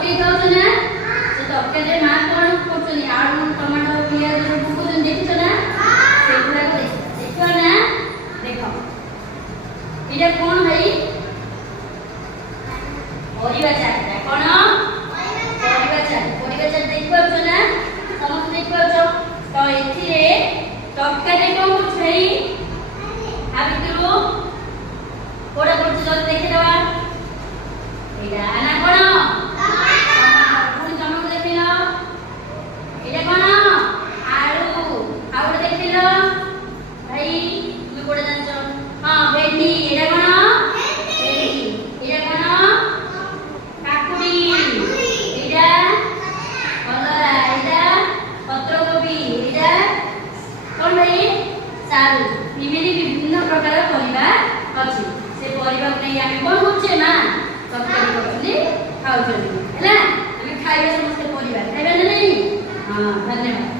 ପକେଇ ଖାଉଛ ନା ସେ ତରକାରୀରେ ମା କଣ କରୁଛନ୍ତି ଆଳୁ ଟମାଟୋ ପିଆଜ ସବୁ ପକଉଛନ୍ତି ଦେଖିଛ ନା ସେଗୁଡାକ ଦେଖିବ ନା ଦେଖ ଏଇଟା କଣ ଭାଇ ପରିବା ଚାଟ କଣ ପରିବା ଚାଟ ଦେଖିପାରୁଛ ନା ସମସ୍ତେ ଦେଖିପାରୁଛ ତ ଏଥିରେ ତରକାରୀ କଣ କରୁଛୁ ଭାଇ ଆ ଭିତରୁ କୋଡା କରୁଛୁ ଜଲ୍ଦି ଦେଖିଦବା ଏଇଟା ନା କଣ ପୁଣି ତମକୁ ଦେଖିଲ ଏଇଟା କଣ ଆଳୁ ଆଉ ଗୋଟେ ଦେଖିଲ ଭାଇ তুমি କୋଡା ଜାଣିଛ ହଁ ଭେଣ୍ଡି ଏଇଟା କଣ ଭେଣ୍ଡି ଏଇଟା କଣ କାକୁଡି ଏଇଟା କଲରା ଏଇଟା ପତ୍ରକୋବି ଏଇଟା କଣ ଭାଇ ସାରୁ ଏମିତି ବିଭିନ୍ନ ପ୍ରକାର ପରିବା ଅଛି से परिवार नहीं आमे कोन होचे ना तरकारी करछली खाउछली हैला आमे खाइबे समस्त परिवार खाइबे नहीं हां धन्यवाद।